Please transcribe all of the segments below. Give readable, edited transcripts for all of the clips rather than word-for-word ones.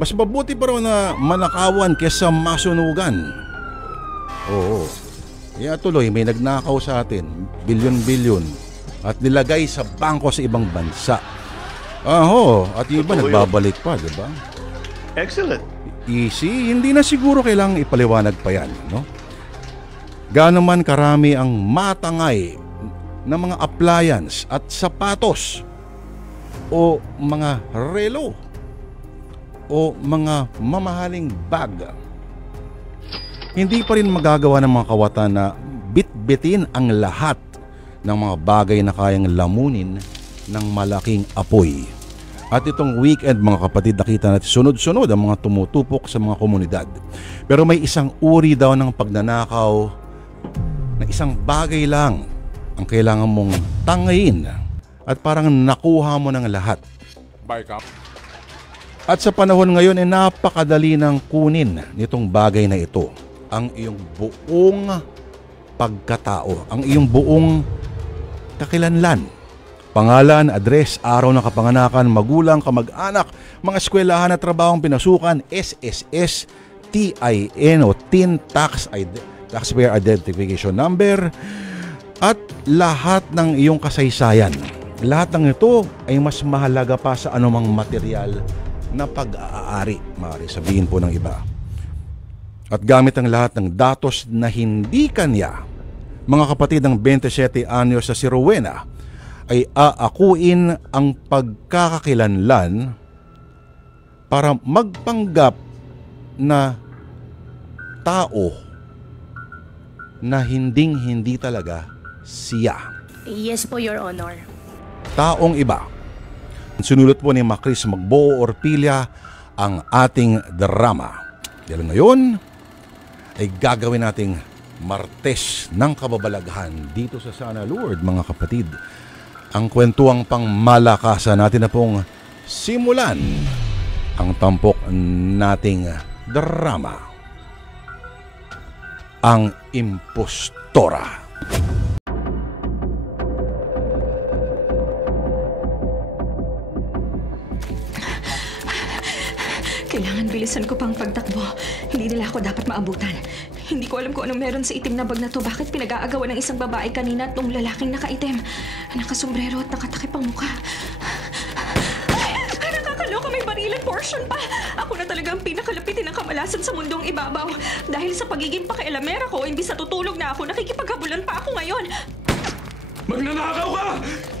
Mas mabuti pa raw na manakawan kesa masunugan. Oo. Kaya tuloy may nagnakaw sa atin, bilyon-bilyon, at nilagay sa bangko sa ibang bansa. At yung iba nagbabalik pa, di ba? Excellent. Easy, hindi na siguro kailangang ipaliwanag pa yan, no? Gaano man karami ang matangay na mga appliance at sapatos o mga relo o mga mamahaling bag, hindi pa rin magagawa ng mga kawatan na bitbitin ang lahat ng mga bagay na kayang lamunin ng malaking apoy. At itong weekend mga kapatid, nakita natin sunod-sunod ang mga tumutupok sa mga komunidad. Pero may isang uri daw ng pagnanakaw na isang bagay lang ang kailangan mong tangayin at parang nakuha mo ng lahat. At sa panahon ngayon ay napakadali ng kunin nitong bagay na ito, ang iyong buong pagkatao, ang iyong buong kakilanlan. Pangalan, address, araw ng kapanganakan, magulang, kamag-anak, mga eskwelahan at trabahong pinasukan, SSS, TIN o TIN Taxpayer Identification Number, at lahat ng iyong kasaysayan. Lahat ng ito ay mas mahalaga pa sa anumang material na pag-aari, maaari sabihin po ng iba. At gamit ang lahat ng datos na hindi kanya, mga kapatid ng 27 anyos na si Rowena ay aakuin ang pagkakakilanlan para magpanggap na tao na hindi talaga siya. Yes po, Your Honor. Taong iba. Sinulot po ni Macris Magbo Orpilla ang ating drama. Dahil ngayon ay gagawin nating Martes ng Kababalaghan dito sa Sana Lord, mga kapatid. Ang kwentuang pangmalakasan natin na pong simulan ang tampok nating drama, Ang Impostora. Kailangan bilisan ko pang pagtakbo. Hindi nila ako dapat maabutan. Hindi ko alam kung anong meron sa itim na bag na to. Bakit pinag-aagawan ng isang babae kanina at nung lalaking nakaitim? Nakasombrero at nakatakip ang mukha. Ay, nakakaloka, may barilan portion pa. Ako na talaga ang pinakalapitin ng kamalasan sa mundong ibabaw. Dahil sa pagiging pakialamera ko, imbis na tutulog na ako, nakikipaghabulan pa ako ngayon. Magnanakaw ka!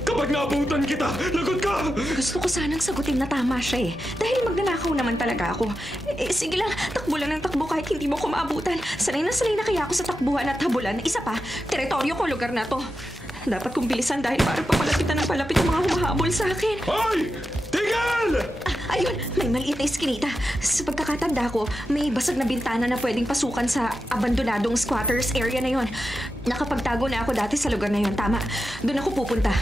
Kapag naabutan kita, lagot ka! Gusto ko sanang sagutin na tama siya eh. Dahil magnanakaw naman talaga ako. Sige lang, takbo lang ng takbo kahit hindi mo ko maabutan. Sanay na kaya ako sa takbuhan at habulan. Isa pa, teritoryo ko, lugar na to. Dapat kong bilisan dahil parang papalapitan ng palapit ang mga humahabol sa akin. Hoy! Tigil! Ayun, may maliit na iskinita. Sa pagkakatanda ko, may basag na bintana na pwedeng pasukan sa abandonadong squatters area na yon. Nakapagtago na ako dati sa lugar na yon, tama. Doon ako pupunta.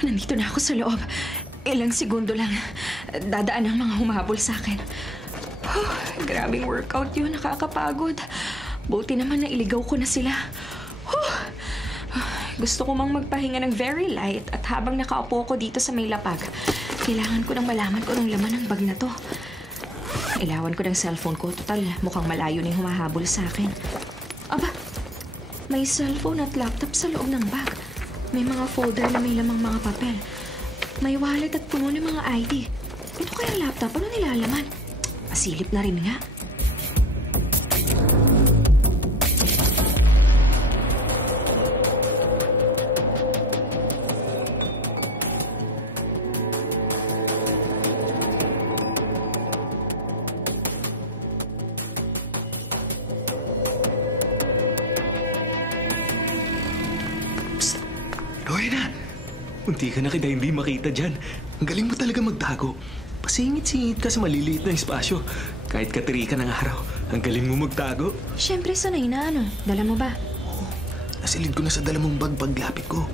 Nandito na ako sa loob. Ilang segundo lang. Dadaan ang mga humahabol sa akin. Grabing workout yun. Nakakapagod. Buti naman na iligaw ko na sila. Gusto ko mang magpahinga ng very light at habang nakaupo ko dito sa may lapag, kailangan ko nang malaman ko ng laman ng bag na to. Ilawan ko ng cellphone ko. Total, mukhang malayo na yung humahabol sa akin. Aba, may cellphone at laptop sa loob ng bag. May mga folder na may lamang mga papel. May wallet at puno ng mga ID. Ito kaya laptop? Ano nilalaman? Masilip na rin nga. Rowena, munti ka na kita hindi makita dyan. Ang galing mo talaga magtago. Pasingit-singit ka sa maliliit na espasyo. Kahit katiri ka ng araw, ang galing mo magtago. Siyempre, sanay na ano. Dala mo ba? Oo, nasilid ko na sa dala mong bag paglapit ko.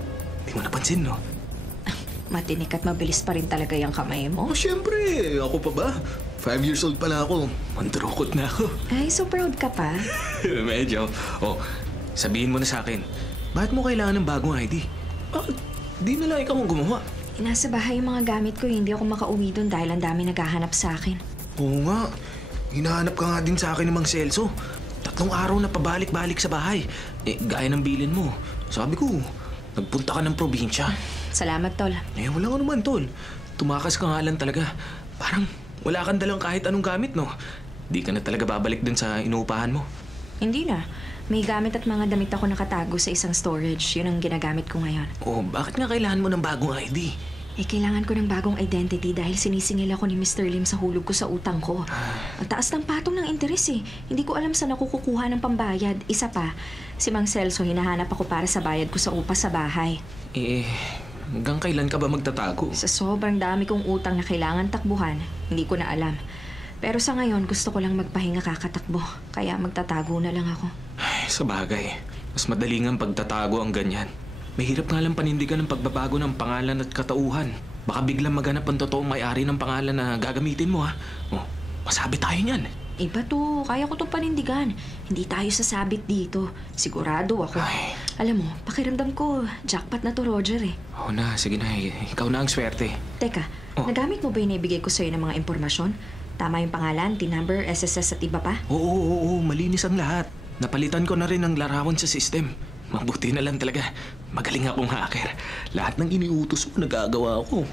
Di mo napansin, no? Matinik at mabilis pa rin talaga yung kamay mo. Oh, syempre. Ako pa ba? 5 years old pala ako. Mandurukot na ako. Ay, so proud ka pa? Medyo. Oh, sabihin mo na sa akin. Bakit mo kailangan ng bagong ID? Di na lang ikaw ang gumawa. Nasa bahay yung mga gamit ko. Hindi ako makauwi doon dahil ang dami naghahanap sa akin. Oo nga. Hinahanap ka nga din sa akin ng Mang Celso. 3 araw na pabalik-balik sa bahay. Gaya ng bilin mo. Sabi ko, nagpunta ka ng probinsya. Salamat, Tol. Wala ko naman, Tol. Tumakas ka nga lang talaga. Parang wala kang dalang kahit anong gamit, no? Di ka na talaga babalik dun sa inuupahan mo. Hindi na. May gamit at mga damit ako nakatago sa isang storage. Yun ang ginagamit ko ngayon. Oh, bakit nga kailangan mo ng bagong ID? Kailangan ko ng bagong identity dahil sinisingil ako ni Mr. Lim sa hulog ko sa utang ko. Ang taas ng patong ng interes Hindi ko alam saan ako kukuha ng pambayad. Isa pa, si Mang Celso hinahanap ako para sa bayad ko sa upa sa bahay. Hanggang kailan ka ba magtatago? Sa sobrang dami kong utang na kailangan takbuhan, hindi ko na alam. Pero sa ngayon, gusto ko lang magpahinga kakatakbo. Kaya magtatago na lang ako. Ay, sa bagay. Mas madali nga pagtatago ang ganyan. Mahirap nga lang panindigan ng pagbabago ng pangalan at katauhan. Baka biglang maganap ang totoong may-ari ng pangalan na gagamitin mo, ha? Oh, masabi tayo niyan. Iba to. Kaya ko itong panindigan. Hindi tayo sasabit dito. Sigurado ako. Ay. Alam mo, pakiramdam ko, jackpot na to, Roger Oo na, sige na. Ikaw na ang swerte. Teka, nagamit mo ba yung naibigay ko sa'yo ng mga impormasyon? Tama yung pangalan, T-number, SSS at iba pa? Oo, malinis ang lahat. Napalitan ko na rin ang larawan sa system. Mabuti na lang talaga. Magaling akong hacker. Lahat ng iniutos mo, nagagawa ko.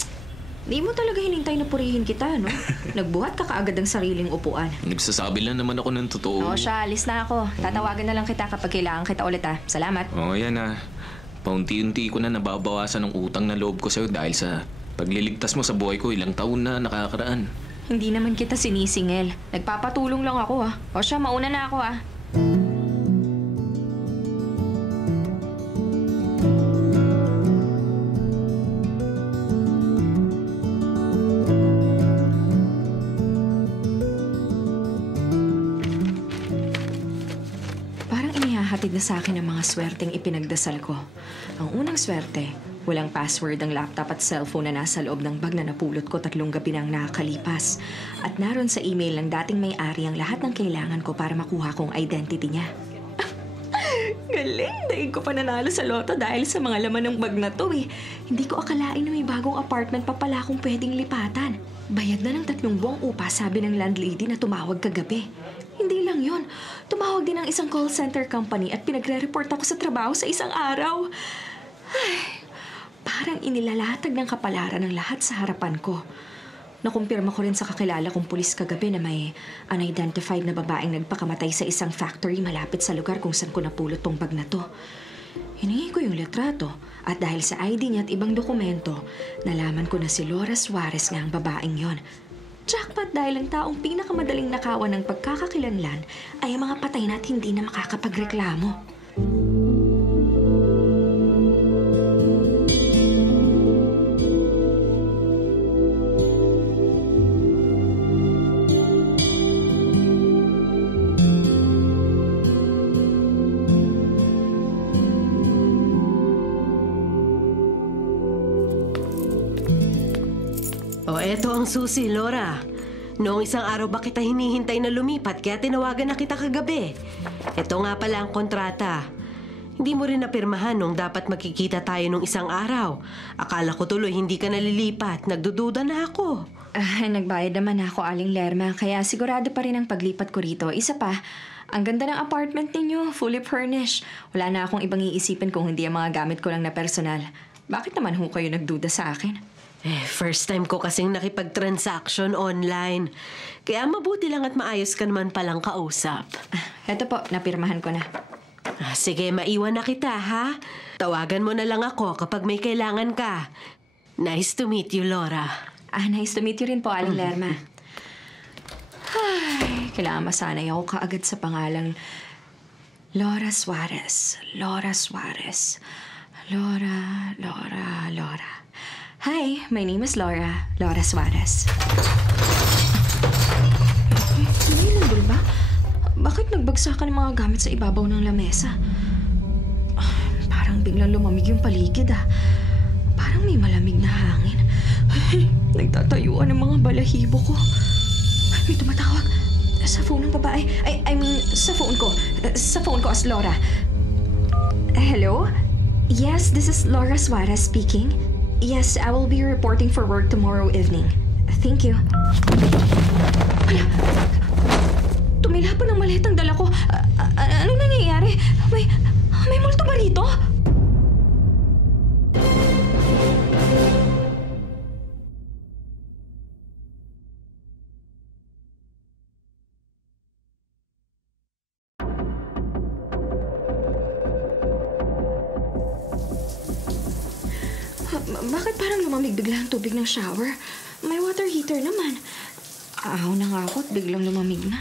Di mo talaga hinintay na purihin kita, no? Nagbuhat ka kaagad ng sariling upuan. Nagsasabi lang naman ako ng totoo. Oo siya, alis na ako. Tatawagan na lang kita kapag kailangan kita ulit, ha? Salamat. Yan na. Paunti-unti ko na nababawasan ng utang na loob ko sa'yo dahil sa pagliligtas mo sa buhay ko ilang taon na nakakaraan. Hindi naman kita sinisingil. Nagpapatulong lang ako, ha? O siya, mauna na ako, ha? Hatid na sa akin ang mga swerteng ipinagdasal ko. Ang unang swerte, walang password ang laptop at cellphone na nasa loob ng bag na napulot ko 3 gabi nang nakakalipas. At naroon sa email ng dating may-ari ang lahat ng kailangan ko para makuha kong identity niya. Galing! Daig ko pa nanalo sa loto dahil sa mga laman ng bag na to Hindi ko akalain na may bagong apartment pa pala akong pwedeng lipatan. Bayad na ng 3 buwang upa, sabi ng landlady na tumawag kagabi. Hindi lang yon. Tumawag din ang isang call center company at pinagre-report ako sa trabaho sa isang araw. Ay, parang inilalatag ng kapalaran ng lahat sa harapan ko. Nakumpirma ko rin sa kakilala kong pulis kagabi na may unidentified na babaeng nagpakamatay sa isang factory malapit sa lugar kung saan ko napulot tong bag na to. Hiningi ko yung litrato at dahil sa ID niya at ibang dokumento, nalaman ko na si Laura Suarez nga ang babaeng yon. Jackpot dahil ang taong pinakamadaling nakawan ng pagkakakilanlan ay ang mga patay na at hindi na makakapagreklamo. Eto ang susi, Laura. Noong isang araw ba kita hinihintay na lumipat kaya tinawagan na kita kagabi. Ito nga pala ang kontrata. Hindi mo rin napirmahan nung dapat magkikita tayo nung isang araw. Akala ko tuloy hindi ka nalilipat. Nagdududa na ako. Nagbayad naman ako, Aling Lerma, kaya sigurado pa rin ang paglipat ko rito. Isa pa, ang ganda ng apartment ninyo, fully furnished. Wala na akong ibang iisipin kung hindi ang mga gamit ko lang na personal. Bakit naman ho kayo nagduda sa akin? First time ko kasing nakipag-transaction online. Kaya mabuti lang at maayos ka naman palang kausap. Eto po, napirmahan ko na. Sige, maiwan na kita, ha? Tawagan mo na lang ako kapag may kailangan ka. Nice to meet you, Laura. Nice to meet you rin po, Aling Lerma. Ay, kailangan masanay ako kaagad sa pangalang Laura Suarez. Laura Suarez. Laura. Hi, my name is Laura. Laura Suarez. May nandun ba? Bakit nagbagsakan ng mga gamit sa ibabaw ng lamesa? Parang biglang lumamig yung paligid, Parang May malamig na hangin. Ay, nagtatayuan ang mga balahibo ko. Ay, may tumatawag. Sa phone ng babae. I mean, sa phone ko. Sa phone ko as Laura. Hello? Yes, this is Laura Suarez speaking. Yes, I will be reporting for work tomorrow evening. Thank you. Hala! Tumila pa ng maletang dala ko. Anong nangyayari? May multo ba rito? Bakit parang lumamig bigla ang tubig ng shower? May water heater naman. Ahaw na nga ako at biglang lumamig na.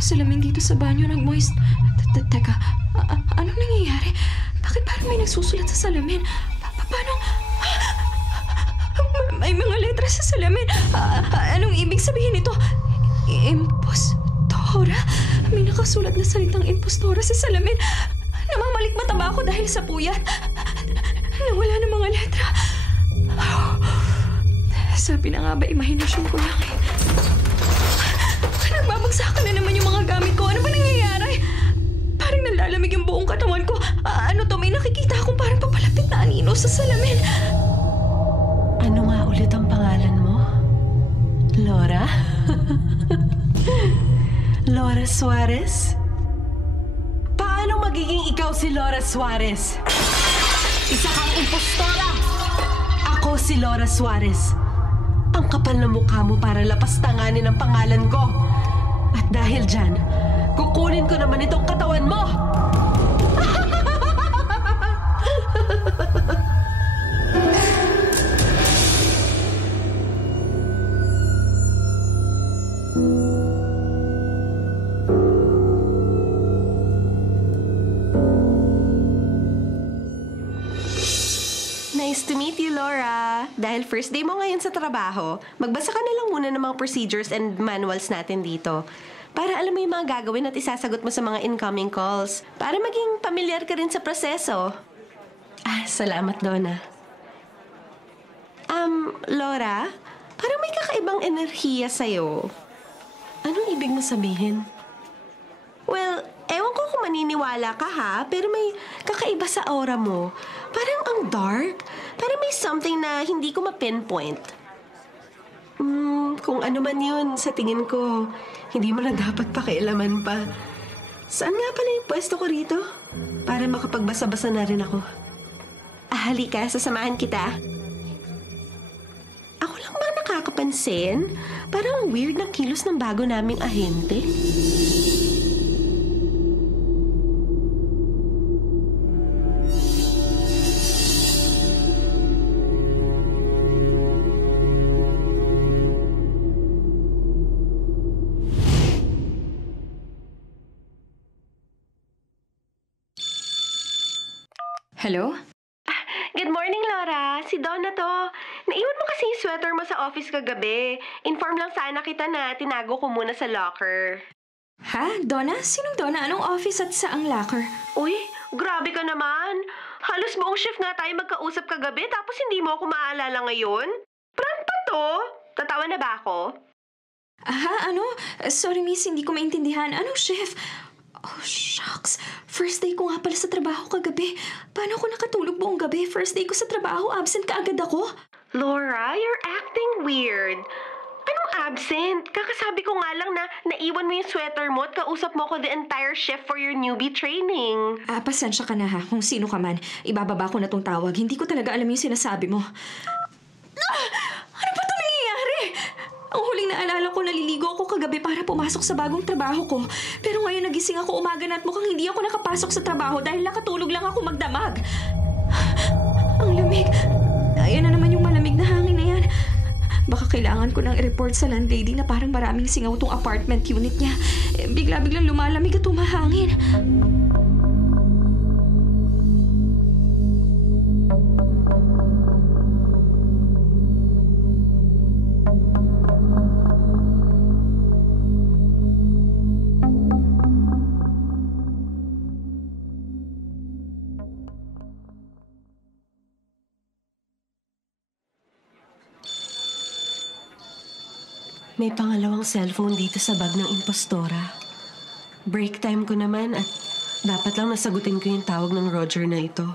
Salamin dito sa banyo nag-moist. Teka, anong nangyayari? Bakit parang may nagsusulat sa salamin? Paano? May mga letra sa salamin. Anong ibig sabihin nito? Impostora? May nakasulat na salitang impostora sa salamin. Namamalikmata ba ako dahil sa puyat? Nawala ng mga letra. Sabi na nga ba, imahinasyon ko lang eh. Nagbabagsakan na naman yung mga gamit ko. Ano ba nangyayari? Parang nalalamig yung buong katawan ko. Ano to? May nakikita akong parang papalapit na anino sa salamin. Ano nga ulit ang pangalan mo? Laura? Laura Suarez? Paano magiging ikaw si Laura Suarez? Isa kang impostora! Ako si Laura Suarez. Ang kapal na mukha mo para lapastanganin ang pangalan ko. At dahil dyan, kukunin ko naman itong katawan mo! Nice to meet you, Laura. Dahil first day mo ngayon sa trabaho, magbasa ka na lang muna ng mga procedures and manuals natin dito. Para alam mo yung mga gagawin at isasagot mo sa mga incoming calls. Para maging pamilyar ka rin sa proseso. Salamat, Donna. Laura, parang may kakaibang enerhiya sa'yo. Anong ibig mo sabihin? Well, ewan ko kung maniniwala ka ha, pero may kakaiba sa aura mo. Parang ang dark. Parang may something na hindi ko ma-pinpoint. Kung ano man yun, sa tingin ko, hindi mo na dapat pakialaman pa. Saan nga pala yung pwesto ko rito? Para makapagbasa-basa na rin ako. Halika, sasamahan kita. Ako lang ba nakakapansin? Parang weird na kilos ng bago naming ahente. Hello? Good morning, Laura. Si Donna to. Naiwan mo kasi yung sweater mo sa office kagabi. Inform lang sana kita na tinago ko muna sa locker. Ha? Donna? Sinong Donna? Anong office at saang locker? Uy, grabe ka naman. Halos buong shift nga tayo magkausap kagabi tapos hindi mo ako maaalala ngayon. Prank pa to? Tatawa na ba ako? Ano? Sorry miss, hindi ko maintindihan. Anong chef? Oh, shucks. First day ko nga pala sa trabaho kagabi. Paano ako nakatulog buong gabi? First day ko sa trabaho, absent ka agad ako. Laura, you're acting weird. Anong absent? Kakasabi ko nga lang na naiwan mo yung sweater mo at kausap mo ko the entire shift for your newbie training. Pasensya ka na ha, kung sino ka man. Ibababa ko na tong tawag. Hindi ko talaga alam yung sinasabi mo. Ano ba ito nangyayari? Ang huling naalala ko, naliligo ako kagabi para pumasok sa bagong trabaho ko. Pero ngayon nagising ako umaga na at mukhang hindi ako nakapasok sa trabaho dahil nakatulog lang ako magdamag. Ang lamig. Ayan na naman yung malamig na hangin na yan. Baka kailangan ko nang i-report sa landlady na parang maraming singaw tong apartment unit niya. Bigla-biglang lumalamig at humahangin. May pangalawang cellphone dito sa bag ng impostora. Break time ko naman at dapat lang nasagutin ko yung tawag ng Roger na ito.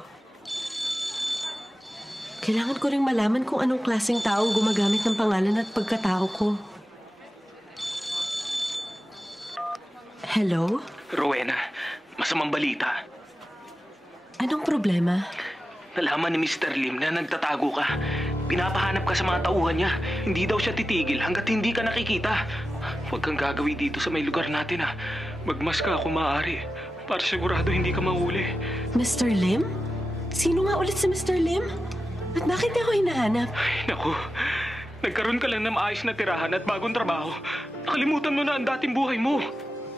Kailangan ko ring malaman kung anong klaseng taong gumagamit ng pangalan at pagkatao ko. Hello? Rowena, masamang balita. Anong problema? Nalaman ni Mr. Lim na nagtatago ka. Pinapahanap ka sa mga tauhan niya. Hindi daw siya titigil hanggat hindi ka nakikita. Huwag kang gagawin dito sa may lugar natin ha. Magmas ka kung maaari. Para sigurado hindi ka mahuli. Mr. Lim? Sino nga ulit si Mr. Lim? At bakit niya ako hinahanap? Ay, naku. Nagkaroon ka lang ng maayos na tirahan at bagong trabaho. Nakalimutan mo na ang dating buhay mo.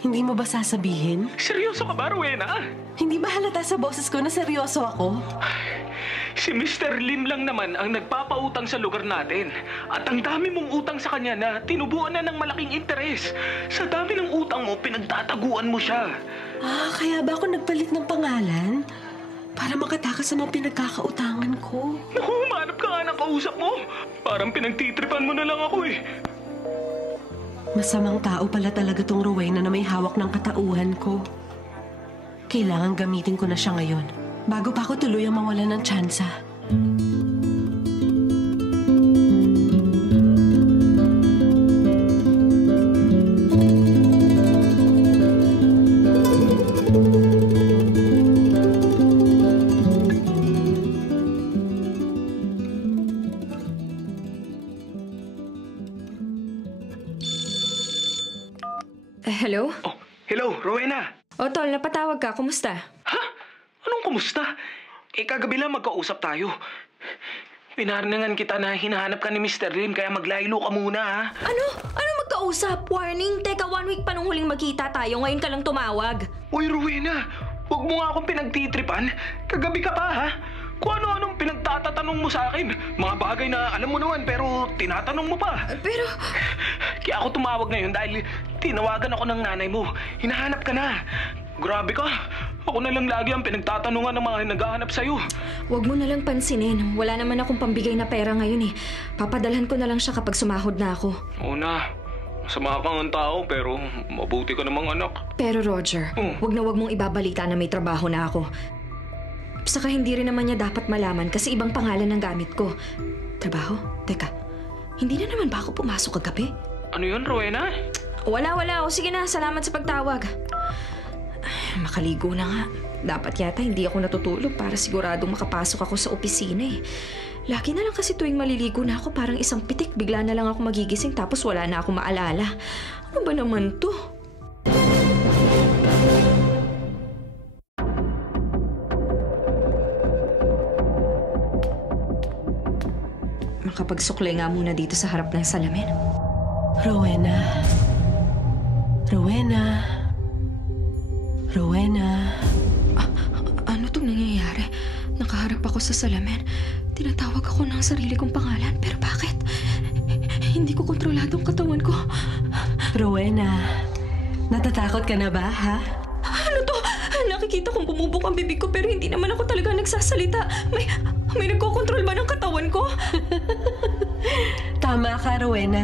Hindi mo ba sasabihin? Seryoso ka ba, Rowena? Hindi ba halata sa boses ko na seryoso ako? Si Mr. Lim lang naman ang nagpapautang sa lugar natin. At ang dami mong utang sa kanya na tinubuan na ng malaking interes. Sa dami ng utang mo, pinagtataguan mo siya. Kaya ba ako nagpalit ng pangalan? Para makatakas sa mga pinagkakautangan ko. Naku, humanap ka nga ng kausap mo. Parang pinagtitripan mo na lang ako eh. Masamang tao pala talaga tong Rowena na may hawak ng katauhan ko. Kailangan gamitin ko na siya ngayon. Bago pa ako tuluyang mawalan ng tsansa. Hello? Oh, hello, Rowena. O, Tol, napatawag ka. Kumusta? Ha? Anong kumusta? Kagabi lang magkausap tayo. Pinarningan kita na hinahanap ka ni Mr. Lim kaya maglaylo ka muna ha. Ano? Ano magkausap? Warning, teka 1 week pa nung huling magkita tayo. Ngayon ka lang tumawag. Uy, Rowena, huwag mo nga akong pinagtitripan. Kagabi ka pa ha. Kung ano-anong pinagtatatanong mo sa akin. Mga bagay na alam mo naman pero tinatanong mo pa. Pero... Kaya ako tumawag ngayon dahil tinawagan ako ng nanay mo. Hinahanap ka na. Grabe ka. Ako na lang lagi ang pinagtatanungan ng mga naghahanap sa'yo. Huwag mo na lang pansinin. Wala naman akong pambigay na pera ngayon eh. Papadalhan ko na lang siya kapag sumahod na ako. Oo na. Masama kang ang tao pero mabuti ka namang anak. Pero Roger, huwag na huwag mong ibabalita na may trabaho na ako. Saka hindi rin naman niya dapat malaman kasi ibang pangalan ang gamit ko. Trabaho? Teka, hindi na naman ba ako pumasok kagabi? Ano yun, Rowena? Wala. O sige na, salamat sa pagtawag. Makaligo na nga. Dapat yata hindi ako natutulog para siguradong makapasok ako sa opisina eh. Lagi na lang kasi tuwing maliligo na ako parang isang pitik. Bigla na lang ako magigising tapos wala na ako maalala. Ano ba naman to? Makapagsuklay nga muna dito sa harap ng salamin. Rowena. Ano tong nangyayari? Nakaharap ako sa salamin. Tinatawag ako ng sarili kong pangalan. Pero bakit? Hindi ko kontrolado ang katawan ko. Rowena, natatakot ka na ba, ha? Ano to? Nakikita kong bumubok ang bibig ko pero hindi naman ako talaga nagsasalita. May nagkokontrol ba ng katawan ko? Tama ka, Rowena.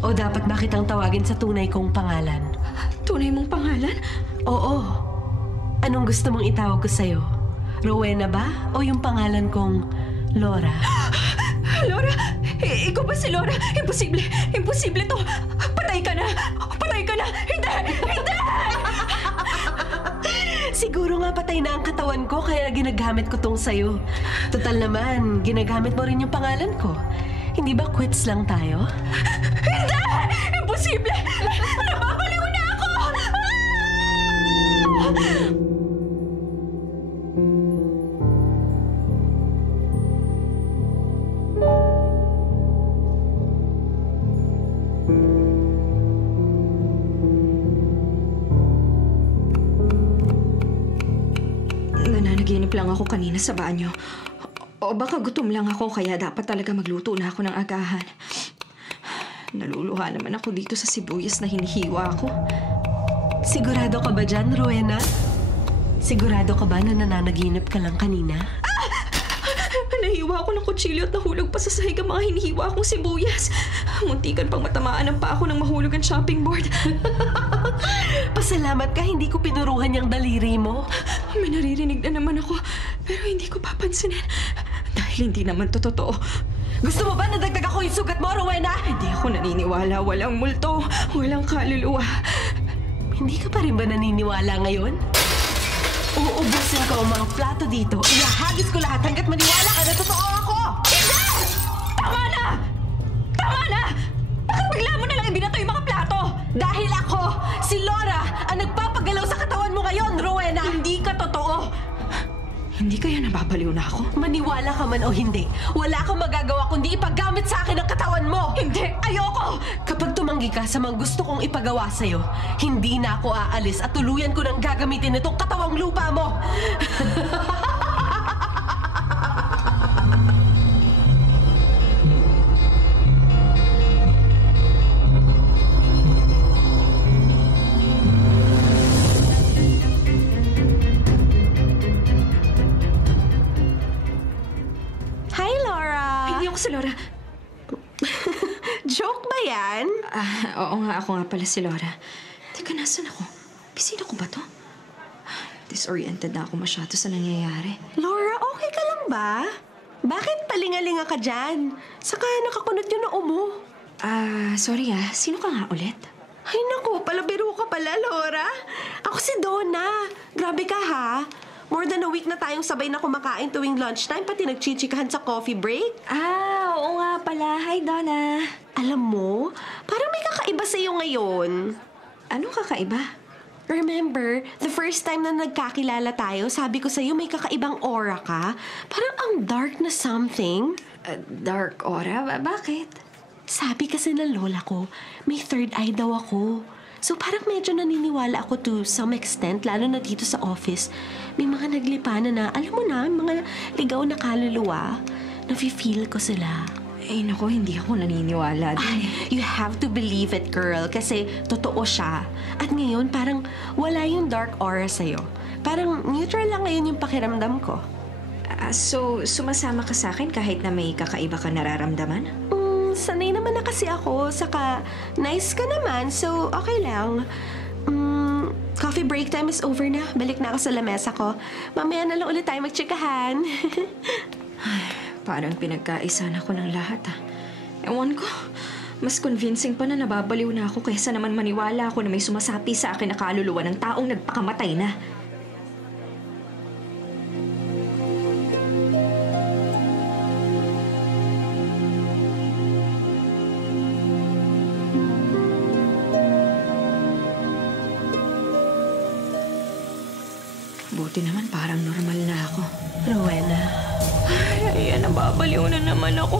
O dapat ba kitang tawagin sa tunay kong pangalan? Tunay mong pangalan? Oo. Anong gusto mong itawag ko sa'yo? Rowena ba? O yung pangalan kong Laura? Laura? Ikaw ba si Laura? Imposible! Imposible to! Patay ka na! Patay ka na! Hindi! Hindi! Siguro nga patay na ang katawan ko kaya ginagamit ko tong sa'yo. Total naman, ginagamit mo rin yung pangalan ko. Hindi ba quits lang tayo? Hindi! Imposible! Nababaliw na ako! Nananaginip lang ako kanina sa banyo. O baka gutom lang ako kaya dapat talaga magluto na ako ng agahan. Naluluha naman ako dito sa sibuyas na hinihiwa ko. Sigurado ka ba dyan, Rowena? Sigurado ka ba na nananaginip ka lang kanina? nahiwa ako ng kutsilyo at nahulog pa sa sahig ang mga hinihiwa akong sibuyas. Muntikan pang matamaan ang pa ako ng mahulog ang chopping board. Pasalamat ka, hindi ko pinuruhan yung daliri mo. May naririnig na naman ako, pero hindi ko papansinin. Dahil hindi naman to totoo. Gusto mo ba na dagdag ako yung sugat mo, Rowena? Hindi ako naniniwala. Walang multo, walang kaluluwa. Hindi ka pa rin ba naniniwala ngayon? Uubusin ko ang mga plato dito. Ihahagis ko lahat hanggat maniwala ka na totoo ako! Hindi! Tama na! Tama na! Bakit bigla mo na lang ibinato yung mga plato? Dahil ako, si Laura, ang nagpapagalaw sa katawan mo ngayon, Rowena! Hindi ka totoo! Hindi kaya nababaliw na ako? Maniwala ka man o hindi, wala kang magagawa kundi ipaggamit sa akin ang katawan mo! Hindi! Ayoko! Kapag tumanggi ka sa mga gusto kong ipagawa sa'yo, hindi na ako aalis at tuluyan ko nang gagamitin itong katawang lupa mo! Hi, Laura! Hindi ako si Laura. Joke ba yan? Oo nga, ako nga pala si Laura. Teka, nasan ako? Pisina ko ba to? Disoriented na ako masyado sa nangyayari. Laura, okay ka lang ba? Bakit palingalinga ka dyan? Saka nakakunot yun na umo. Sorry sino ka nga ulit? Ay naku, palabiro ka pala, Laura. Ako si Donna. Grabe ka ha. More than a week na tayong sabay na kumakain tuwing lunchtime, pati nagchichikahan sa coffee break. Oo nga pala. Hi, Donna. Alam mo, parang may kakaiba sa'yo ngayon. Anong kakaiba? Remember, the first time na nagkakilala tayo, sabi ko sa'yo may kakaibang aura ka. Parang ang dark na something. Dark aura? Bakit? Sabi kasi ng lola ko, may third eye daw ako. So parang medyo naniniwala ako to some extent, lalo na dito sa office. May mga naglipanan na, alam mo na, mga ligaw na kaluluwa. Nafe-feel ko sila. Eh, naku, hindi ako naniniwala din. Ay, you have to believe it, girl, kasi totoo siya. At ngayon, parang wala yung dark aura sa'yo. Parang neutral lang ngayon yung pakiramdam ko. So, sumasama ka sa akin kahit na may kakaiba ka nararamdaman? Sanay naman na kasi ako, saka nice ka naman, so okay lang. Coffee break time is over na. Balik na ako sa lamesa ko. Mamaya na lang ulit tayo magtsikahan. Parang pinagkaisa na ko ng lahat Ewan ko, mas convincing pa na nababaliw na ako kaysa naman maniwala ako na may sumasapi sa akin na kaluluwa ng taong nagpakamatay na. Buti naman parang normal na ako. Rowena. Ay, nababaliw na naman ako.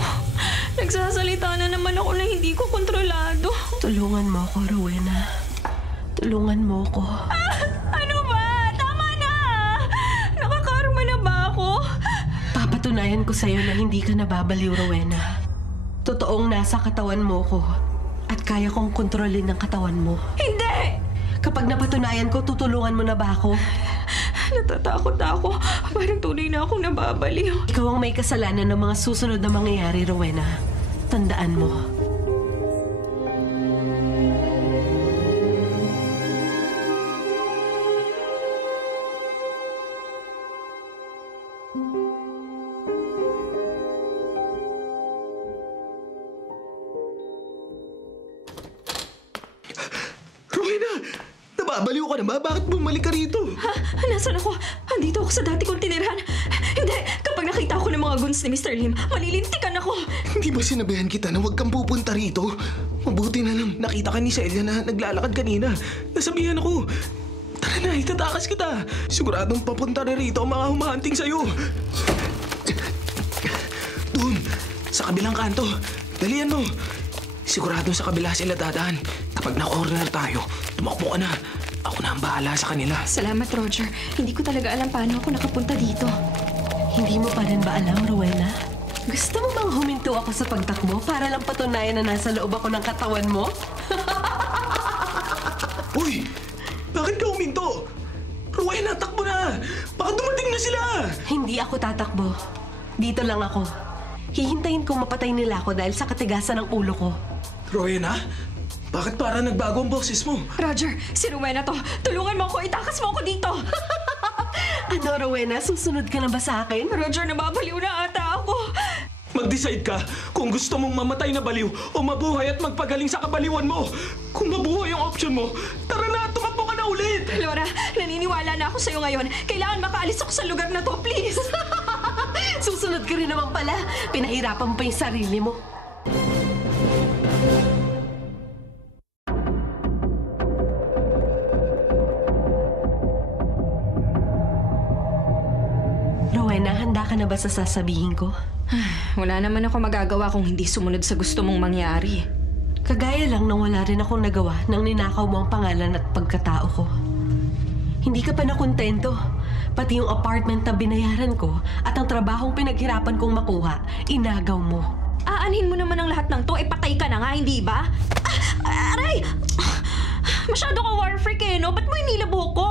Nagsasalita na naman ako na hindi ko kontrolado. Tulungan mo ako, Rowena. Tulungan mo ko. Ano ba? Tama na! Nakakarma na ba ako? Papatunayan ko sa'yo na hindi ka nababaliw, Rowena. Totoong nasa katawan mo ko. At kaya kong kontrolin ang katawan mo. Hindi! Kapag napatunayan ko, tutulungan mo na ba ako? Natatakot na ako. Parang tunay na akong nababaliw. Ikaw ang may kasalanan ng mga susunod na mangyayari, Rowena. Tandaan mo. Rowena! Nababaliw ka na ba? Bakit bumalik ka rito? Nasaan ako? Andito ako sa dati kong tinirhan. Hindi! Kapag nakita ako ng mga goons ni Mr. Lim, malilintikan ako. Hindi ba sinabihan kita na huwag kang pupunta rito? Mabuti na lang. Nakita ka ni Celia na naglalakad kanina. Nasabihan ako. Tara na, itatakas kita. Siguradong papunta na rito ang mga humahanting sa'yo. Doon, sa kabilang kanto. Dalian mo. Siguradong sa kabila sila dadaan. Kapag na-corner tayo, tumakbo ka na. Ako na ang bahala sa kanila. Salamat, Roger. Hindi ko talaga alam paano ako nakapunta dito. Hindi mo pa rin ba alam, Rowena? Gusto mo bang huminto ako sa pagtakbo para lang patunayan na nasa loob ako ng katawan mo? Uy! Bakit ka huminto? Rowena, takbo na! Baka dumating na sila! Hindi ako tatakbo. Dito lang ako. Hihintayin kong mapatay nila ako dahil sa katigasan ng ulo ko. Rowena, bakit parang nagbago ang boses mo? Roger, si Rowena to. Tulungan mo ako, itakas mo ako dito. Ano, Rowena? Susunod ka na ba sa akin? Roger, nababaliw na ata ako. Mag-decide ka kung gusto mong mamatay na baliw o mabuhay at magpagaling sa kabaliwan mo. Kung mabuhay ang option mo, tara na, tumakbo ka na ulit! Laura, naniniwala na ako sa'yo ngayon. Kailangan makaalis ako sa lugar na to, please. Susunod ka rin naman pala. Pinahirapan mo pa yung sarili mo. Rowena, handa ka na ba sa sasabihin ko? Wala naman ako magagawa kung hindi sumunod sa gusto mong mangyari. Kagaya lang nang wala rin akong nagawa nang ninakaw mo ang pangalan at pagkatao ko. Hindi ka pa nakontento. Pati yung apartment na binayaran ko at ang trabahong pinaghirapan kong makuha, inagaw mo. Aanhin mo naman ang lahat ng to, patay ka na nga, hindi ba? Aray! Masyado ka war freak eh, no? Ba't mo inilabuhok ko?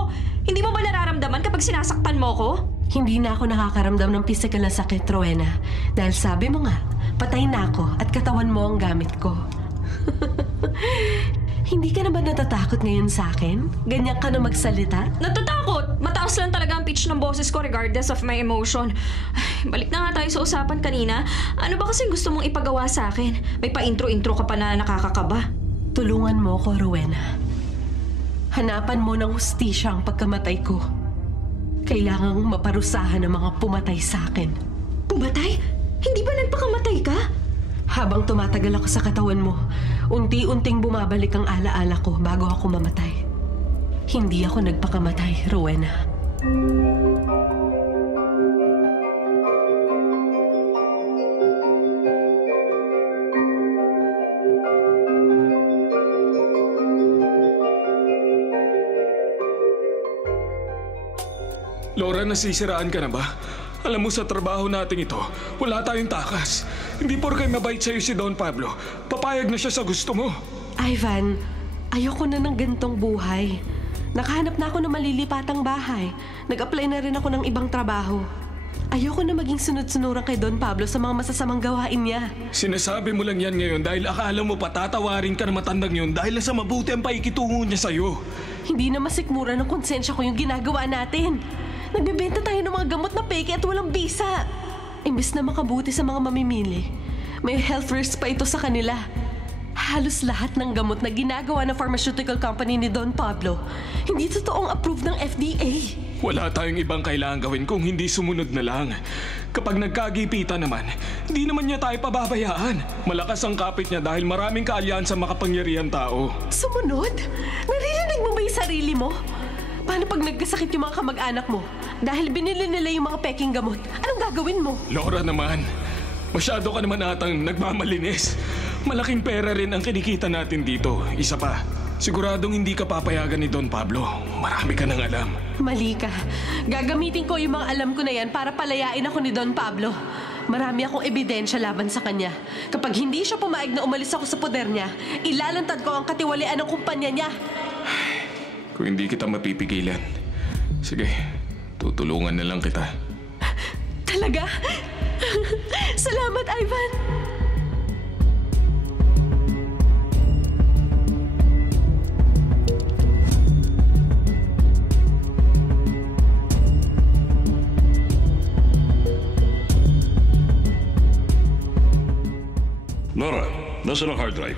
Hindi mo ba nararamdaman kapag sinasaktan mo ko? Hindi na ako nakakaramdam ng physical na sakit, Rowena. Dahil sabi mo nga, patay na ako at katawan mo ang gamit ko. Hindi ka na ba natatakot ngayon sa akin? Ganyan ka na magsalita? Natatakot! Mataas lang talaga ang pitch ng boses ko regardless of my emotion. Ay, balik na nga tayo sa usapan kanina. Ano ba kasi gusto mong ipagawa sa akin? May pa-intro-intro ka pa na nakakakaba. Tulungan mo ko, Rowena. Hanapan mo ng hustisya ang pagkamatay ko. Kailangang maparusahan ang mga pumatay sa akin. Pumatay? Hindi ba nagpakamatay ka? Habang tumatagal ako sa katawan mo, unti-unting bumabalik ang alaala ko bago ako mamatay. Hindi ako nagpakamatay, Rowena. Laura, nasisiraan ka na ba? Alam mo, sa trabaho natin ito, wala tayong takas. Hindi porkay mabait sa'yo si Don Pablo, papayag na siya sa gusto mo. Ivan, ayoko na ng gantong buhay. Nakahanap na ako ng malilipatang bahay. Nag-apply na rin ako ng ibang trabaho. Ayoko na maging sunod-sunuran kay Don Pablo sa mga masasamang gawain niya. Sinasabi mo lang yan ngayon dahil akala mo patatawarin ka na matandang yun dahil sa mabuti ang paikitungo niya sa'yo. Hindi na masikmura ng konsensya ko yung ginagawa natin. Nagbebenta tayo ng mga gamot na peke at walang bisa. Imbes na makabuti sa mga mamimili, may health risk pa ito sa kanila. Halos lahat ng gamot na ginagawa ng pharmaceutical company ni Don Pablo, hindi totoong approved ng FDA. Wala tayong ibang kailangan gawin kung hindi sumunod na lang. Kapag nagkagipita naman, hindi naman niya tayo pababayaan. Malakas ang kapit niya dahil maraming kaalyansa makapangyarihan tao. Sumunod? Naririnig mo ba yung sarili mo? Paano pag nagkasakit yung mga kamag-anak mo? Dahil binili nila yung mga peking gamot, anong gagawin mo? Laura naman, masyado ka naman atang nagmamalinis. Malaking pera rin ang kinikita natin dito. Isa pa, siguradong hindi ka papayagan ni Don Pablo. Marami ka nang alam. Mali ka. Gagamitin ko yung mga alam ko na yan para palayain ako ni Don Pablo. Marami akong ebidensya laban sa kanya. Kapag hindi siya pumaig na umalis ako sa poder niya, ilalantad ko ang katiwalian ng kumpanya niya. Kung hindi kita mapipigilan, sige, tutulungan na lang kita. Talaga? Salamat, Ivan! Laura, nasa ang hard drive?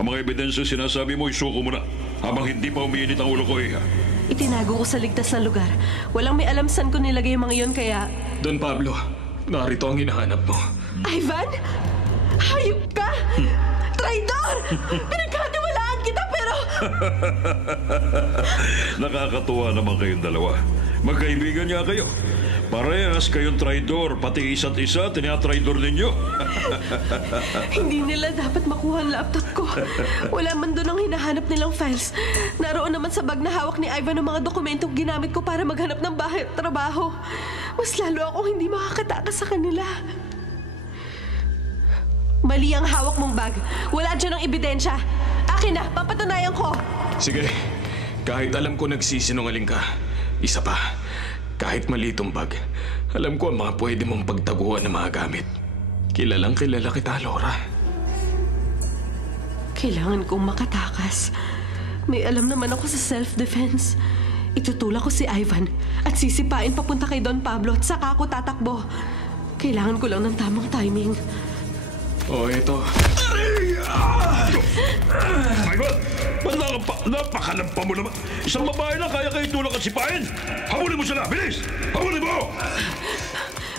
Ang mga ebidensya sinasabi mo, isuko mo na. Habang hindi pa umiinit ang ulo ko, Iha. Itinago ko sa ligtas na lugar. Walang may alam saan ko nilagay yung mga yun, kaya... Don Pablo, narito ang hinahanap mo. Ivan? Hayop ka! Traidor! Pinagkatiwalaan kita pero... Nakakatuwa naman kayong dalawa. Magkaibigan niya kayo. Parehas kayong traidor, pati isa't isa, tinatraidor ninyo. Hindi nila dapat makuha ang laptop ko. Wala man doon ang hinahanap nilang files. Naroon naman sa bag na hawak ni Ivan ang mga dokumentong ginamit ko para maghanap ng bahay at trabaho. Mas lalo akong hindi makakatakas sa kanila. Mali ang hawak mong bag. Wala dyan ang ebidensya. Akin na, papatunayan ko. Sige, kahit alam ko nagsisinungaling ka, isa pa, kahit mali itong bag, Alam ko ang mga pwede mong pagtaguan ng mga gamit. Kilalang kilala kita, Laura. Kailangan kong makatakas. May alam naman ako sa self-defense. Itutulak ko si Ivan at sisipain papunta kay Don Pablo at saka ako tatakbo. Kailangan ko lang ng tamang timing. Ito. Ivan! Napakalampa mo naman! Isang babae na kaya kayo tulak at sipain! Habulin mo sila! Bilis! Habulin mo!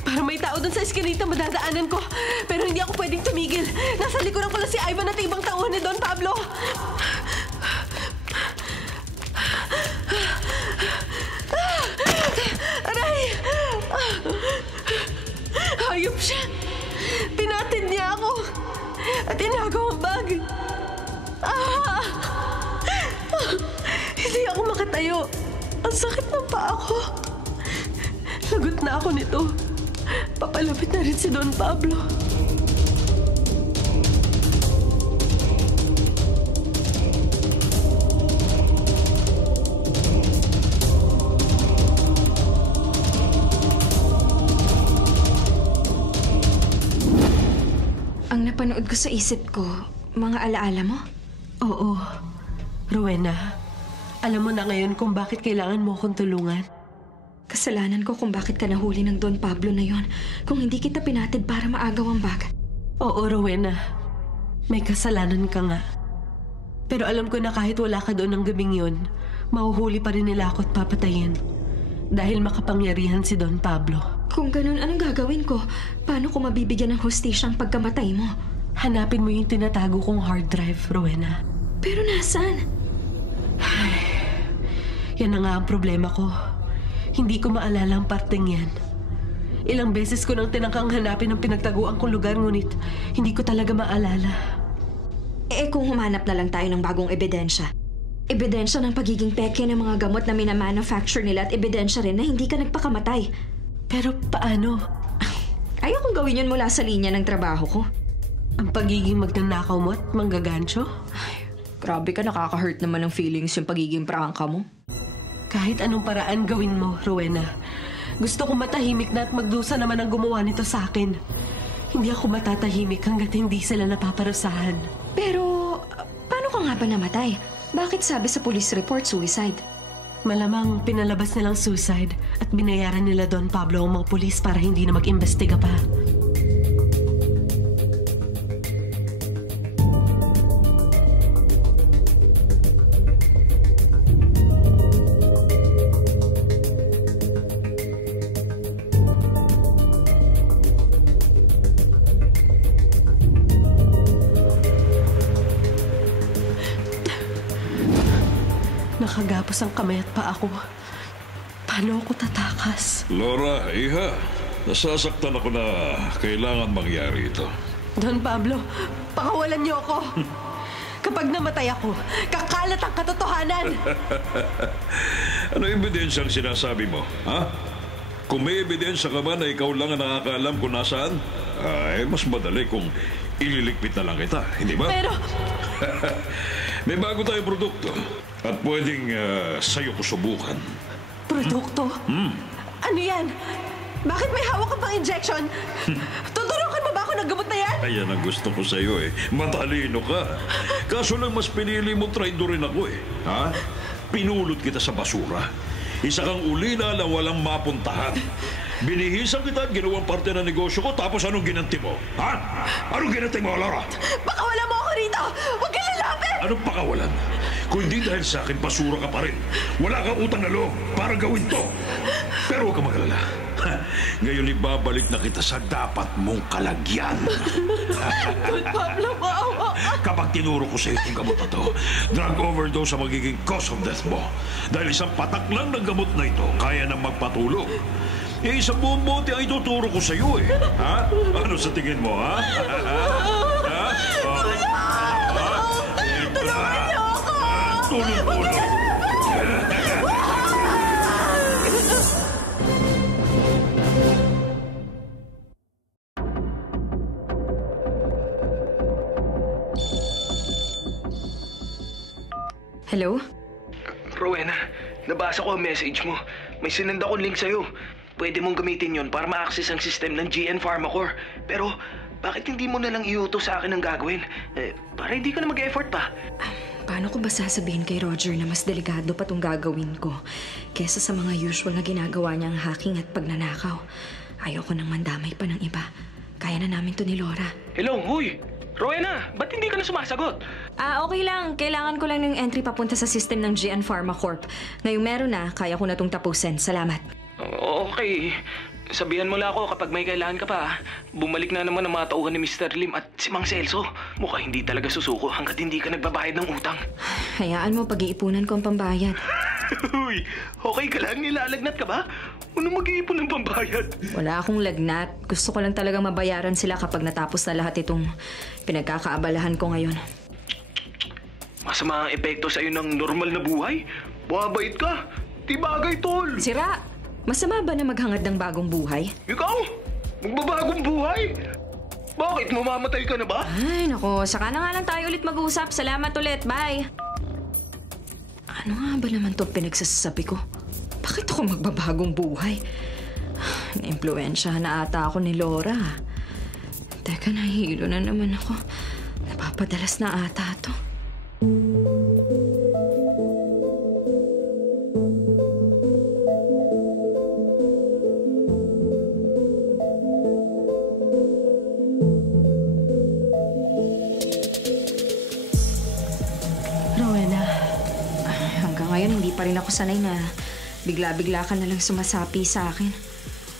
Parang may tao doon sa eskinita madadaanan ko. Pero hindi ako pwedeng tumigil. Nasa likuran ko lang si Ivan at ibang tauhan ni Don Pablo. Aray! Hayop siya. Pinatid niya ako. At inagaw ang bag. Hindi ako makatayo. Ang sakit ng paa ko. Lagot na ako nito. Papalapit na rin si Don Pablo. Ang napanood ko sa isip ko, mga alaala mo? Oo. Rowena, alam mo na ngayon kung bakit kailangan mo akong tulungan. Kasalanan ko kung bakit ka nahuli ng Don Pablo na yon. Kung hindi kita pinatid para maagaw ang bag. Oo, Rowena. May kasalanan ka nga. Pero alam ko na kahit wala ka doon ng gabing yun, mahuhuli pa rin nila ako at papatayin. Dahil makapangyarihan si Don Pablo. Kung ganun, anong gagawin ko? Paano ko mabibigyan ng hustisya ang pagkamatay mo? Hanapin mo yung tinatago kong hard drive, Rowena. Pero nasaan? Yan na nga ang problema ko. Hindi ko maalala ang parteng yan. Ilang beses ko nang tinangkang hanapin ang pinagtaguan kong lugar, ngunit hindi ko talaga maalala. Kung humanap na lang tayo ng bagong ebidensya. Ebidensya ng pagiging peke ng mga gamot na minamanufacture nila at ebidensya rin na hindi ka nagpakamatay. Pero paano? Ayaw kong gawin yun mula sa linya ng trabaho ko. Ang pagiging magnanakaw mo at manggagancho? Grabe ka, nakaka-hurt naman ng feelings yung pagiging prangka mo. Kahit anong paraan gawin mo, Rowena. Gusto ko matahimik na at magdusa naman ang gumawa nito sa akin. Hindi ako matatahimik hanggat hindi sila napaparusahan. Pero, paano ka nga ba namatay? Bakit sabi sa police report suicide? Malamang pinalabas nilang suicide at binayaran nila Don Pablo ang mga pulis para hindi na mag-imbestiga pa. Nakagapos ang kamay at paa ko. Paano ako tatakas? Laura, iha, nasasaktan ako na kailangan mangyari ito. Don Pablo, pakawalan niyo ako. Kapag namatay ako, kakalat ang katotohanan. Ano ebidensya ang sinasabi mo, ha? Kung may ebidensya ka ba na ikaw lang ang nakakaalam kung nasaan, mas madali kung ililigpit na lang kita, hindi ba? Pero... May bago tayong produkto at pwedeng sa'yo ko subukan. Produkto? Ano yan? Bakit may hawak ka pang injection? Tuturukan mo ba ako ng gamot na yan? Ayan ang gusto ko sa'yo eh. Matalino ka. Kaso lang mas pinili mo traidorin ako eh. Ha? Pinulot kita sa basura. Isa kang ulila lang walang mapuntahan. Binihisan kita at ginawang parte ng negosyo ko, tapos anong ginanti mo? Ha? Anong ginanti mo, Laura? Pakawala mo ako rito! Huwag ka lalapit! Anong pakawalan? Kung hindi dahil sa akin, basura ka pa rin. Wala kang utang na loob para gawin to. Pero huwag ka mag-alala. Ngayon ibabalik na kita sa dapat mong kalagyan. Don Pablo, maawa ka! Kapag tinuro ko sa itong gamot na to, drug overdose ang magiging cause of death mo. Dahil isang patak lang ng gamot na ito, kaya nang magpatulog. Isang buong bote ay tuturo ko sa iyo eh. Ha? Ano sa tingin mo, ha? Ha? Tulungan niyo ako! Tulong-tulong. Hello? Rowena, nabasa ko ang message mo. May sinend akong link sa'yo. pwede mong gamitin yon para ma-access ang system ng GN Pharmacore. Pero bakit hindi mo na lang iutos sa akin ang gagawin? Para hindi ka na mag-effort pa. Paano ko ba sasabihin kay Roger na mas delikado pa tong gagawin ko kesa sa mga usual na ginagawa niyang hacking at pagnanakaw? Ayoko nang mandamay pa ng iba. Kaya na namin to ni Laura. Hello, huy! Rowena, ba't hindi ka na sumasagot? Okay lang. Kailangan ko lang ng entry papunta sa system ng GN Pharma Corp. Ngayong meron na, kaya ko na tong tapusin. Salamat. Okay. Sabihan mo lang ako kapag may kailangan ka pa. Bumalik na naman ang mga tauhan ni Mr. Lim at si Mang Celso. Mukha hindi talaga susuko hanggat hindi ka nagbabayad ng utang. Hayaan mo, pag-iipunan ko ang pambayad. Uy, okay ka lang? Nilalagnat ka ba? Ano mag-iipon ng pambayad? Wala akong lagnat. Gusto ko lang talagang mabayaran sila kapag natapos na lahat itong pinagkakaabalahan ko ngayon. Masama ang epekto sa'yo ng normal na buhay? Mabait ka. Di bagay, tol. Sira! Masama ba na maghangad ng bagong buhay? Ikaw? Magbabagong buhay? Bakit? Mamamatay ka na ba? Ay, nako. Saka na nga lang tayo ulit mag-uusap. Salamat ulit. Bye! Ano nga ba naman itong pinagsasabi ko? Bakit ako magbabagong buhay? Na-impluensyahan na ata ako ni Laura. Teka, nahihilo na naman ako. Napapadalas na ata to. Rowena, Hanggang ngayon, hindi pa rin ako sanay na bigla-bigla ka na lang sumasapi sa akin.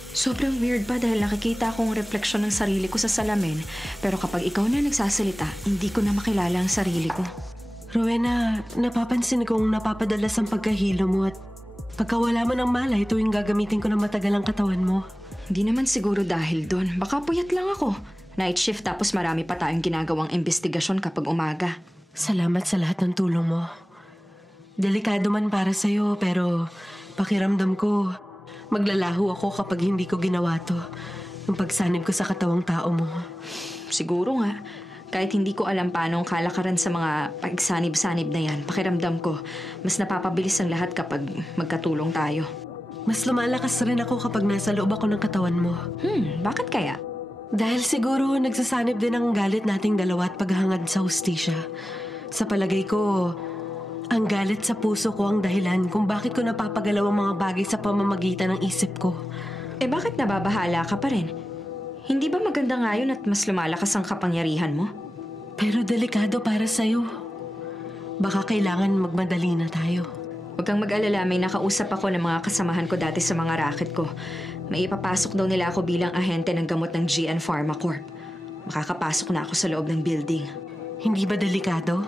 Sobrang weird pa dahil nakikita akong refleksyon ng sarili ko sa salamin. Pero kapag ikaw na nagsasalita, hindi ko na makilala ang sarili ko. Rowena, napapansin kong napapadalas ang pagkahilo mo at pagkawala mo ng malay tuwing gagamitin ko ng matagal ang katawan mo. Hindi naman siguro dahil doon. Baka puyat lang ako. Night shift tapos marami pa tayong ginagawang investigasyon kapag umaga. Salamat sa lahat ng tulong mo. Delikado man para sa'yo pero pakiramdam ko maglalaho ako kapag hindi ko ginawa to. Yung pagsanib ko sa katawang tao mo. Siguro nga. Kahit hindi ko alam paano ang kalakaran sa mga pagsanib-sanib na yan, pakiramdam ko, mas napapabilis ang lahat kapag magkatulong tayo. Mas lumalakas rin ako kapag nasa loob ako ng katawan mo. Bakit kaya? Dahil siguro nagsasanib din ang galit nating dalawa at paghangad sa hustisya. Sa palagay ko, ang galit sa puso ko ang dahilan kung bakit ko napapagalaw ang mga bagay sa pamamagitan ng isip ko. Bakit nababahala ka pa rin? Hindi ba maganda nga yun at mas lumalakas ang kapangyarihan mo? Pero delikado para sa'yo. Baka kailangan magmadali na tayo. Huwag kang mag-alala, may nakausap ako ng mga kasamahan ko dati sa mga racket ko. May ipapasok daw nila ako bilang ahente ng gamot ng GN Pharma Corp. Makakapasok na ako sa loob ng building. Hindi ba delikado?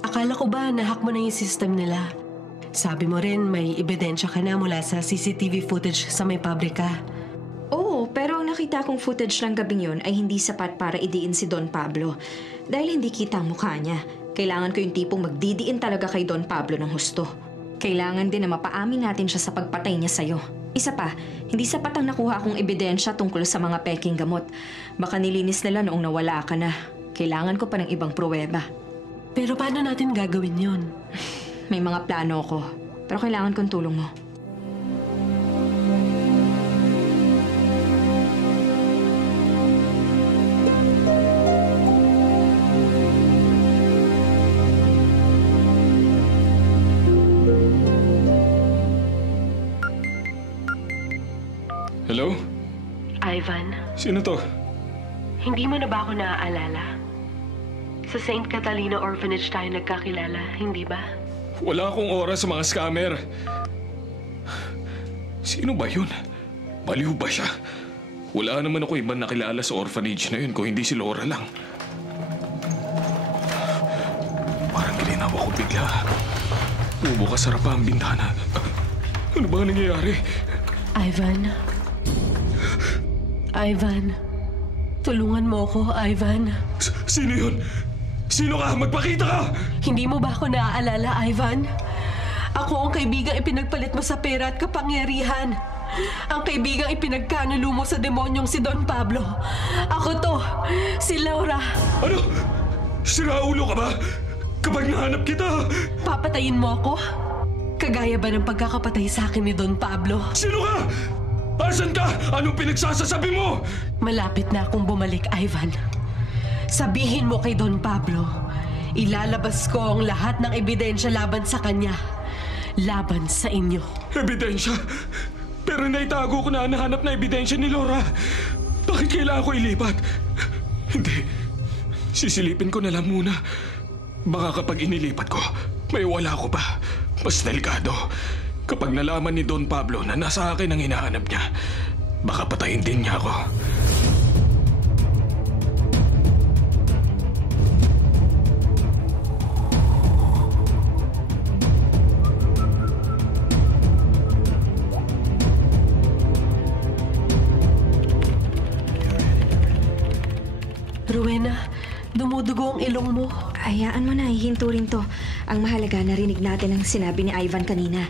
Akala ko ba nahack mo na yung system nila? Sabi mo rin may ebidensya ka na mula sa CCTV footage sa may pabrika. Oo, pero ang nakita kong footage ng gabing yun ay hindi sapat para idiin si Don Pablo. Dahil hindi kita ang mukha niya. Kailangan ko yung tipong magdidiin talaga kay Don Pablo ng husto. Kailangan din na mapaamin natin siya sa pagpatay niya sa'yo. Isa pa, hindi sapat ang nakuha kong ebidensya tungkol sa mga peking gamot. Baka nilinis nila noong nawala ka na. Kailangan ko pa ng ibang pruweba. Pero paano natin gagawin yon? May mga plano ko, pero kailangan kong tulong mo. Hello? Ivan, Sino to? hindi mo na ba ako naaalala? Sa St. Catalina Orphanage tayo nagkakilala, hindi ba? Wala akong oras sa mga scammer. Sino ba yun? Baliw ba siya? Wala naman ako ibang nakilala sa orphanage na yun kung hindi si Laura lang. Parang gilinaw ako bigla. Bubukas sarap pa ang bintana. Ano ba nangyayari? Ivan, tulungan mo ako, Ivan. Sino yun? Sino ka? Magpakita ka! Hindi mo ba ako naaalala, Ivan? Ako ang kaibigang ipinagpalit mo sa pera at kapangyarihan. Ang kaibigang ipinagkanulo mo sa demonyong si Don Pablo. Ako to, si Laura. Ano? Siraulo ka ba? Kapag nahanap kita! Papatayin mo ako? Kagaya ba ng pagkakapatay sa akin ni Don Pablo? Sino ka? Asan ka? Anong pinagsasasabi mo? Malapit na akong bumalik, Ivan. Sabihin mo kay Don Pablo, ilalabas ko ang lahat ng ebidensya laban sa kanya. Laban sa inyo. Ebidensya? Pero naitago ko na ang nahanap na ebidensya ni Laura. Bakit kailangan ko ilipat? Hindi. Sisilipin ko na lang muna. Baka kapag inilipat ko, may wala ko pa. Mas delikado. Kapag nalaman ni Don Pablo na nasa akin ang hinahanap niya, baka patayin din niya ako. Rowena, dumudugo ang ilong mo. Hayaan mo na, hihinto rin to. Ang mahalaga, narinig natin ang sinabi ni Ivan kanina.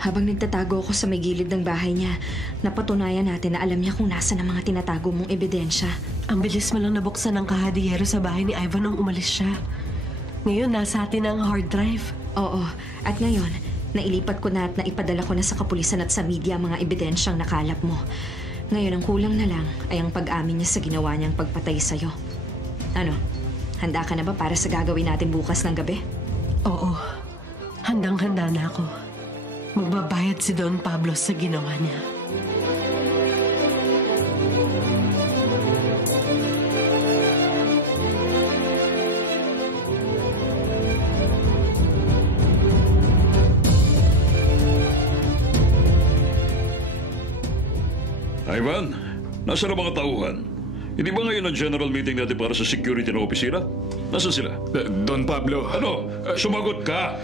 Habang nagtatago ako sa may gilid ng bahay niya, napatunayan natin na alam niya kung nasa ang mga tinatago mong ebidensya. Ang bilis mo lang nabuksan ng kahadiyero sa bahay ni Ivan nung umalis siya. Ngayon, nasa atin ang hard drive. Oo, at ngayon, nailipat ko na at naipadala ko na sa kapulisan at sa media ang mga ebidensyang nakalap mo. Ngayon, ang kulang na lang ay ang pag-amin niya sa ginawa niyang pagpatay sa'yo. Ano, handa ka na ba para sa gagawin natin bukas ng gabi? Oo, handang-handa na ako. Magbabayad si Don Pablo sa ginawa niya. Ivan, nasa na mga tauhan? Hindi ba ngayon ang general meeting natin para sa security ng opisina? Nasaan sila? Don Pablo. Ano? Sumagot ka!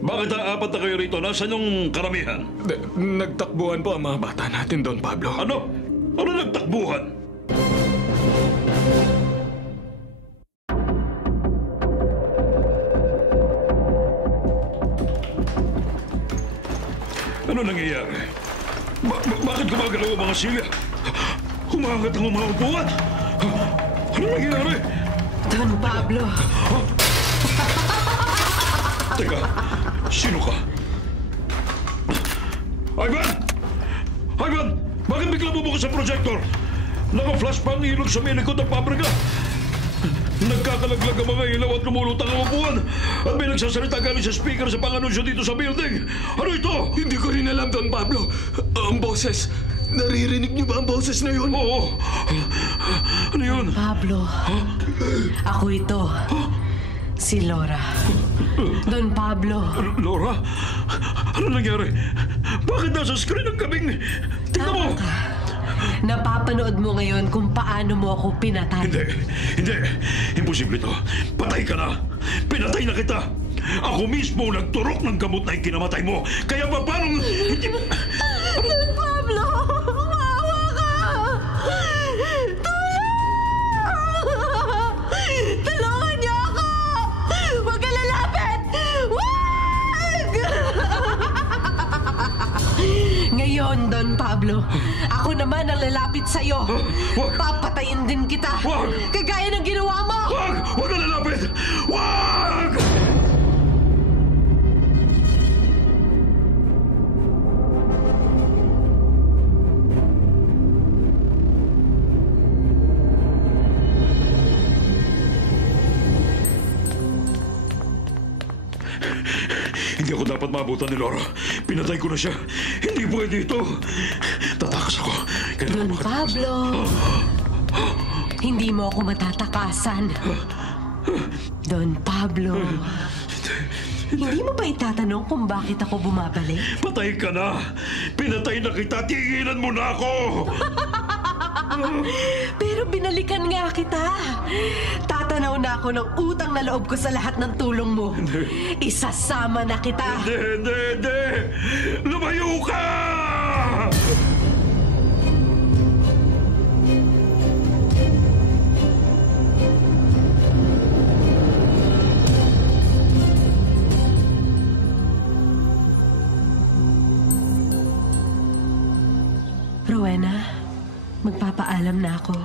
Bakit ang apat na kayo rito? Nasaan yung karamihan? Nagtakbuhan po ang mga bata natin, Don Pablo. Ano? Ano nagtakbuhan? Ano nangyayari? Bakit gumagalaw ang mga silya? Humangat ang mga upuan? Ano nangyayari? Don Pablo! Teka, sino ka? Ivan! Ivan! Bakit bigla bumukas ang projector? Naka-flash pa ang ilog sa may likod ng pabrika. Nagkakalaglag ang mga ilaw at lumulutang ang upuan. At may nagsasalita galing sa speaker sa panganunsyo dito sa building. Ano ito? Hindi ko rin alam, Don Pablo. Ang boses. Naririnig niyo ba ang boses na yun? Oo. Ano yun? Pablo, ako ito. Si Laura. Don Pablo. Laura? Ano nangyari? Bakit nasa screen ang kaming... Tingnan mo! Tama ka. Napapanood mo ngayon kung paano mo ako pinatay. Hindi. Imposible ito. Patay ka na. Pinatay na kita. Ako mismo nagturok ng gamot na ikinamatay mo. Kaya ba paano... Don Pablo! Maawa ka! Tulungan niyo ako! Huwag ka lalapit! Huwag! Ngayon, Don Pablo, ako naman ang lalapit sa'yo. Wag! Papatayin din kita. Wag! Kagaya ng ginawa mo! Wag! Wag na lalapit! Wag! Hindi ako dapat maabutan ni Laura. Pinatay ko na siya. Hindi pwede ito. Tatakas ako. Don Pablo, hindi mo ako matatakasan. Don Pablo, hindi mo ba itatanong kung bakit ako bumabalik? Patay ka na! Pinatay na kita! Tingilan mo na ako! Pero binalikan nga kita. Tatanaw na ako ng utang na loob ko sa lahat ng tulong mo. Isasama na kita. Hindi! Lumayo ka! Rowena, magpapaalam na ako.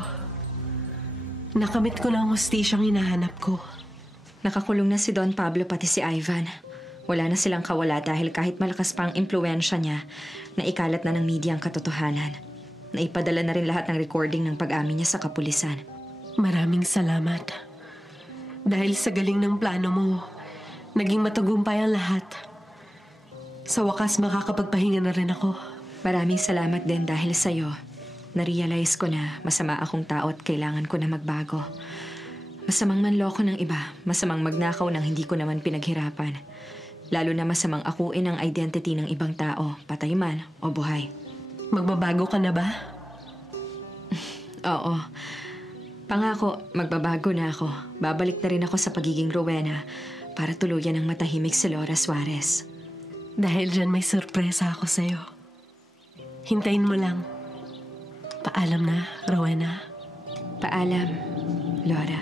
Nakamit ko na ang hostisyang hinahanap ko. Nakakulong na si Don Pablo pati si Ivan. Wala na silang kawala dahil kahit malakas pa ang impluensya niya, naikalat na ng media ang katotohanan. Naipadala na rin lahat ng recording ng pag-amin niya sa kapulisan. Maraming salamat. Dahil sa galing ng plano mo, naging matagumpay ang lahat. Sa wakas, makakapagpahinga na rin ako. Maraming salamat din dahil sa'yo. Na-realize ko na masama akong tao at kailangan ko na magbago. Masamang manloko ng iba, masamang magnakaw ng hindi ko naman pinaghirapan. Lalo na masamang akuin ang identity ng ibang tao, patay man o buhay. Magbabago ka na ba? Oo. Pangako, magbabago na ako. Babalik na rin ako sa pagiging Rowena para tuluyan ang matahimik si Laura Suarez. Dahil dyan may sorpresa ako sa'yo. Hintayin mo lang. Paalam na, Rowena. Paalam, Laura.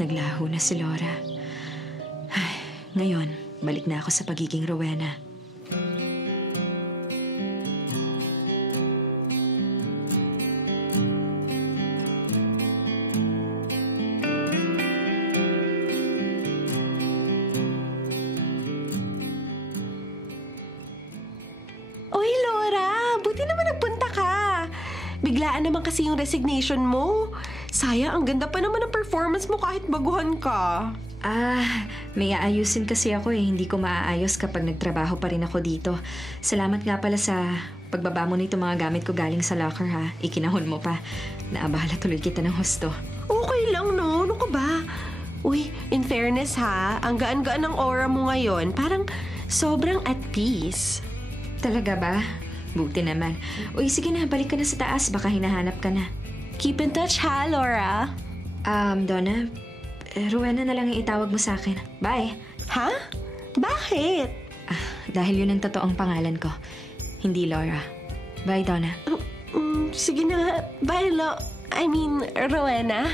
Naglaho na si Laura. Ay, ngayon, balik na ako sa pagiging Rowena. Oy, Laura! Buti naman nagpunta ka. Biglaan naman kasi yung resignation mo. Sayang, ang ganda pa naman ng performance mo kahit baguhan ka. May aayusin kasi ako eh. Hindi ko maaayos kapag nagtrabaho pa rin ako dito. Salamat nga pala sa pagbaba mo nito mga gamit ko galing sa locker ha. Ikinahon mo pa. Naabala tuloy kita ng husto. Okay lang, no? Ano ka ba? Uy, in fairness ha, ang gaan-gaan ng aura mo ngayon. Parang sobrang at peace. Talaga ba? Buti naman. Uy, sige na, balik ka na sa taas. Baka hinahanap ka na. Keep in touch ha, Laura. Donna, Rowena na lang yung itawag mo sa akin. Bye. Ha? Bakit? Dahil yun ang totoong pangalan ko. Hindi Laura. Bye, Donna. Sige na. Bye, Rowena.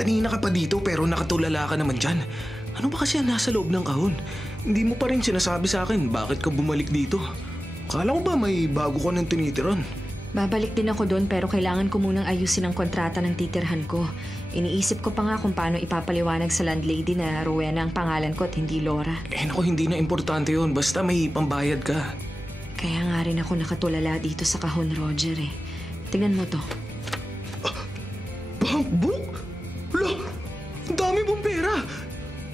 Kanina ka pa dito pero nakatulala ka naman dyan. Ano ba kasi ang nasa loob ng kahon? Hindi mo pa rin sinasabi sa akin bakit ka bumalik dito. Kala ko ba may bago ka ng tinitiran? Babalik din ako doon pero kailangan ko munang ayusin ang kontrata ng titirhan ko. Iniisip ko pa nga kung paano ipapaliwanag sa landlady na Rowena ang pangalan ko at hindi Laura. Naku, hindi na importante yun. Basta may pambayad ka. Kaya nga rin ako nakatulala dito sa kahon, Roger eh. Tingnan mo to. Bank book? Wala! Ang dami mong pera!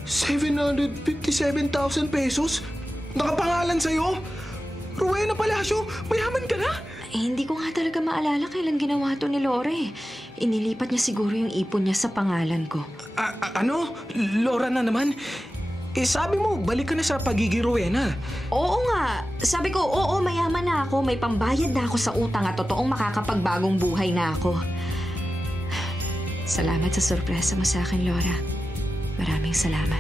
757,000 pesos? Nakapangalan sa'yo? Rowena Palacio, mayaman ka na? Hindi ko nga talaga maalala kailan ginawa to ni Laura eh. Inilipat niya siguro yung ipon niya sa pangalan ko. Ano? Laura na naman? Sabi mo, balik ka na sa pagiging Rowena. Oo nga. Sabi ko, oo, mayaman na ako. May pambayad na ako sa utang at totoong makakapagbagong buhay na ako. Salamat sa sorpresa mo sa akin, Laura. Maraming salamat.